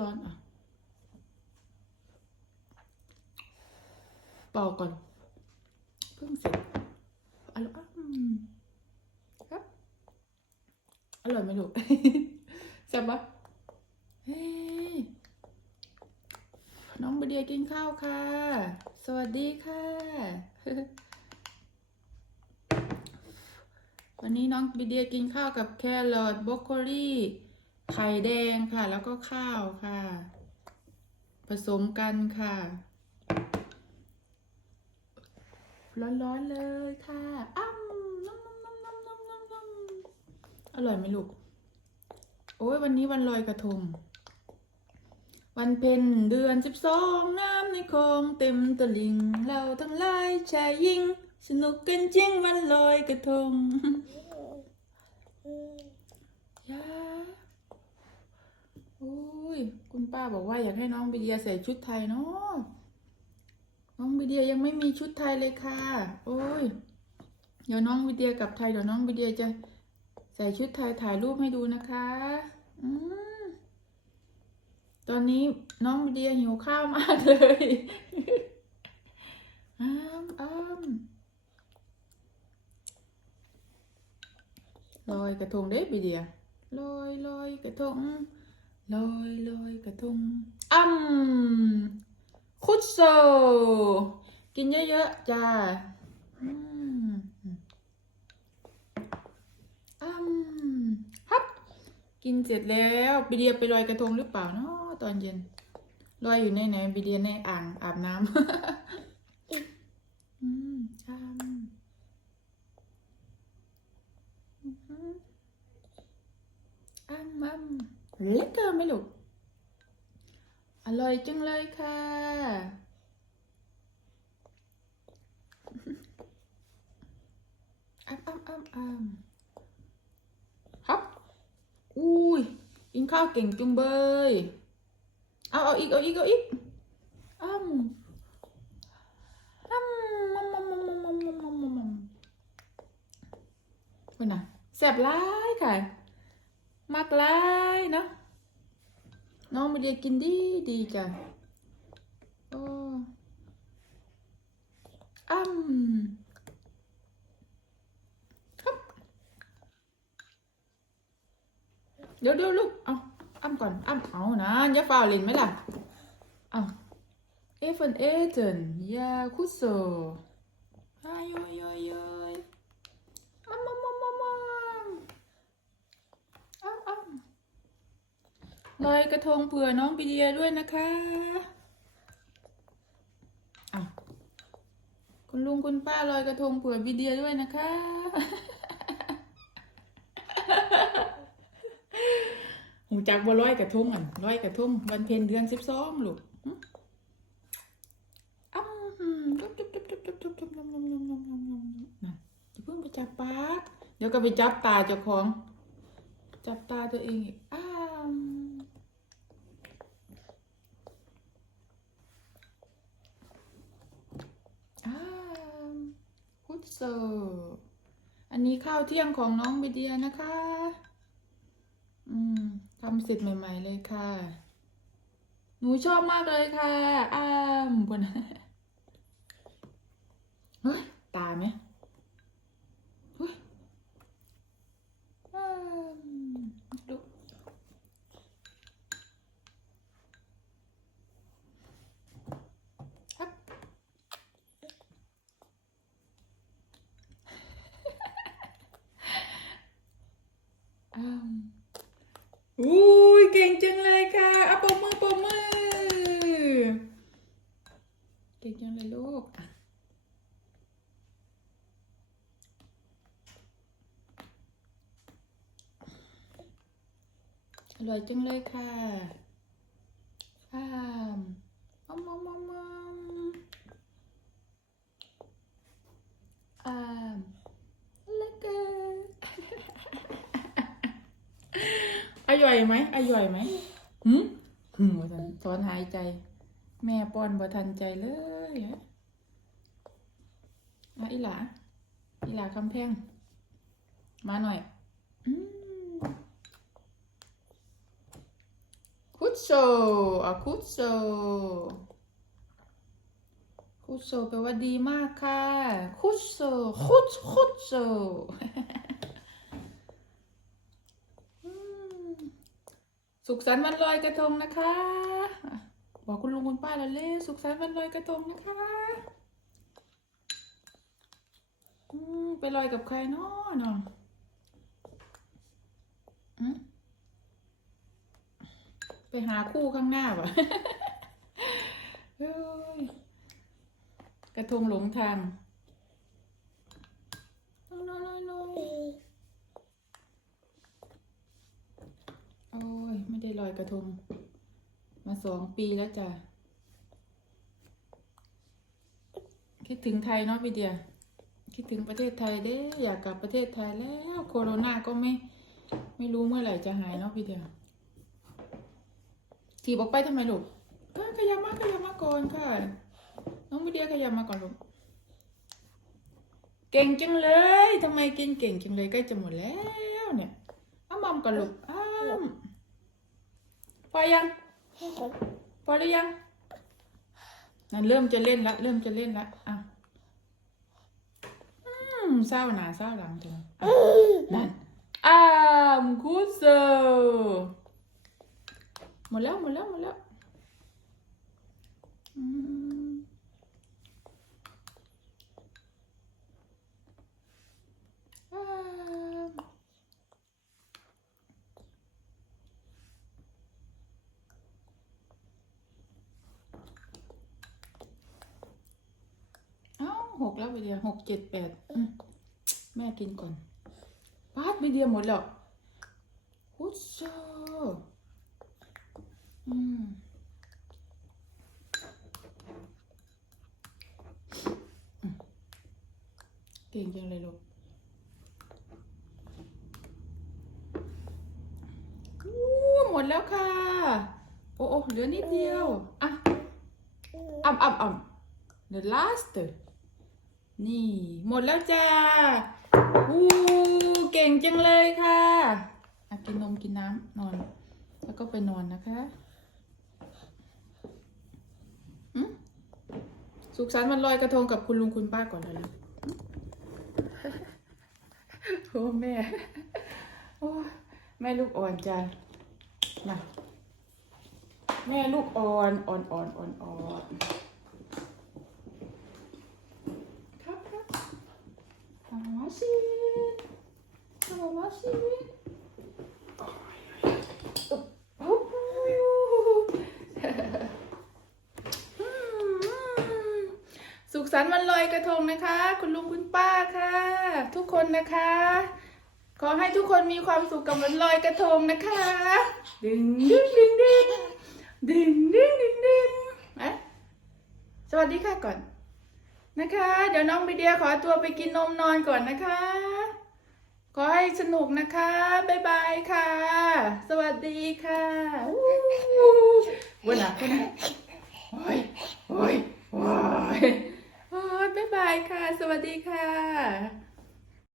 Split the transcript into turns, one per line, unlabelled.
ร้อนๆอะ เป่าก่อน เพิ่งเสร็จอร่อยอร่อยไหมลูกแซ่บปะเฮ้น้องบเดียกินข้าวค่ะ สวัสดีค่ะ วันนี้น้องบเดียกินข้าวกับแครอทบรอกโคลี ไข่แดงค่ะ แล้วก็ข้าวค่ะ ผสมกันค่ะ ร้อนๆเลยค่ะ อ้ำน้ำน้ำน้ำน้ำน้ำน้ำน้ำอร่อยไหมลูก โอ้ยวันนี้วันลอยกระทง วันเพ็ญเดือนสิบสองน้ำในคลองเต็มตลิ่งเราทั้งหลายชายหญิง สนุกกันจริงวันลอยกระทง ยาโอ้ย คุณ ป้าบอกว่าอยากให้น้องบิเดียใส่ชุดไทยเนาะน้องบิเดียยังไม่มีชุดไทยเลยค่ะ โอ้ย เดี๋ยวน้องบิเดียกลับไทยเดี๋ยวน้องบิเดียจะใส่ชุดไทยถ่ายรูปให้ดูนะคะอืมตอนนี้น้องบิเดียหิวข้าวมากเลยอ้ามอ้ามลอยกระทงเด้บิเดียลอยลอยกระทง ลอยลอยกระทงอ้ำคุดโซ กินเยอะๆจ้าอืมอืมฮับ กินเสร็จแล้วบิเดียไปลอยกระทงหรือเปล่าเนาะตอนเย็น ลอยอยู่ในไหนบิเดียในอ่างอาบน้ำอืมช่ำอือหืออ้ำอ้ำ เล็กเกินไหมลูก อร่อยจังเลยค่ะ อ้ำอ้ำอ้ำอ้ำฮับ อุ้ย กินข้าวเก่งจุงเบย เอาเอาอีก เอาอีก เอาอีกอ้ำอ้ำมัมมัมมัมมัมมัมมัมมัมมัมมัมคุณน่ะแซ่บร้ายค่ะม มากร้ายเนาะน้องไม่ได้กินดีดีจ้ะโอ้อ้ำครับเดี๋ยวเดี๋ยวลูกเอาอ้ำก่อนอ้ำเอานะอย่าฝ่าเล่นไหมล่ะเอาเอฟเฟนเอเจนยาคุโซอายอยอยอยมัมมัมมัมมัมมัมอ้ำอ้ำ ลอยกระทงเผื่อน้องปีเดียด้วยนะคะอะคุณลุงคุณป้าลอยกระทงเผื่อปีเดียด้วยนะคะ หูจักว่าลอยกระทงอะลอยกระทงวันเพ็ญเดือนสิบสองลูกอ้ำจุ๊บจุ๊บจุ๊บจุ๊บจุ๊บจุ๊บจุ๊บยำยำยำยำยำยำน่ะอย่าเพิ่งไปจับปากเดี๋ยวก็ไปจับตาเจ้าของ จับตาตัวเองอีกอ้ามอ้าม เสิร์ฟอันนี้ข้าวเที่ยงของน้องบีเดียนะคะ อืมทำเสร็จใหม่ ๆ เลยค่ะ หนูชอบมากเลยค่ะอ้ามบนเฮ้ย ตาไหมเฮ้ย อืมดูครับ อุ้ยเก่งจังเลยค่ะเอาปมมือปมมือ เก่งจังเลยลูกอะอร่อยจังเลยค่ะข้ามมัมมัมมัมมัมอ่ามแล้วก็ อร่อยไหมอร่อยไหมหืมหืมบ่ทันถอนหายใจ แม่ป้อนบ่ทันใจเลยอะอะอีหลาอีหลาคำแพง มาหน่อยอืมพุทดโซอาคุดโซคุดโซแปลว่าดีมากค่ะคุดโซคุดคุดโซ อืม สุขสันต์วันลอยกระทงนะคะ บอกคุณลุงคุณป้าแล้วเล่สุขสันต์วันลอยกระทงนะคะอืมไปลอยกับใครเนาะเนาะอืมไปหาคู่ข้างหน้าป่ะกระทงหลงทางน้อยน้อยน้อยโอ้ย ไม่ได้ลอย กระทง มาสองปีแล้วจ้ะ คิดถึงไทยเนาะพี่เดีย คิดถึงประเทศไทยเด้ อยากกลับประเทศไทยแล้ว โคโรนาก็ไม่ ไม่รู้เมื่อไหร่จะหายเนาะพี่เดียถีบออกไปทำไมลูกเอ้ยขยับมาขยับมาก่อนค่ะ น้องวิเดียขยับมาก่อนลูก เก่งจังเลย ทำไมกินเก่งจังเลยใกล้จะหมดแล้วเนี่ยอ้ามอมก่อนลูกอ พอยังพอหรือยังนั่นเริ่มจะเล่นละเริ่มจะเล่นละอะอืมเศร้าหนาเศร้าหลังจังอะนั่นอ้ามกูเซอหมดแล้วหมดแล้วหมดแล้วอืมอ่า หกแล้วไปเดียวหกเจ็ดแปดอืมแม่กินก่อนปาดไปเดียวหมดแล้วฮุชโซอืมอืมเก่งจังเลยลูกอู้หมดแล้วค่ะ โอ้โอ้เหลือนิดเดียว อะอ่ำอ่ำอ่ำ the last นี่ หมดแล้วจ้าอู้เก่งจังเลยค่ะอะกินนมกินน้ำนอน แล้วก็ไปนอนนะคะอืมสุขสันต์วันลอยกระทงกับคุณลุงคุณป้าก่อนเลยโอ้แม่ โอ้แม่ลูกอ่อนจ้ะมาแม่ลูกอ่อนอ่อนอ่อนอ่อนอ่อนครับครับทำมาสิทำมาสิอุ๊บอุ๊บอืมสุขสันต์วันล อยกระทงนะคะ คุณลุงคุณป้าค่ะ ทุกคนนะคะ ขอให้ทุกคนมีความสุขกับวันลอยกระทงนะคะดึงดึงดึงดึงดึงดึงดึงดึงอะสวัสดีค่ะก่อนนะคะ เดี๋ยวน้องบีเดียขอตัวไปกินนมนอนก่อนนะคะ ขอให้สนุกนะคะบ๊ายบายค่ะ สวัสดีค่ะอู้นหนักวันหนักโอ้ยโอ้ยโอ้ยโอ้ย บ๊ายบายค่ะ สวัสดีค่ะ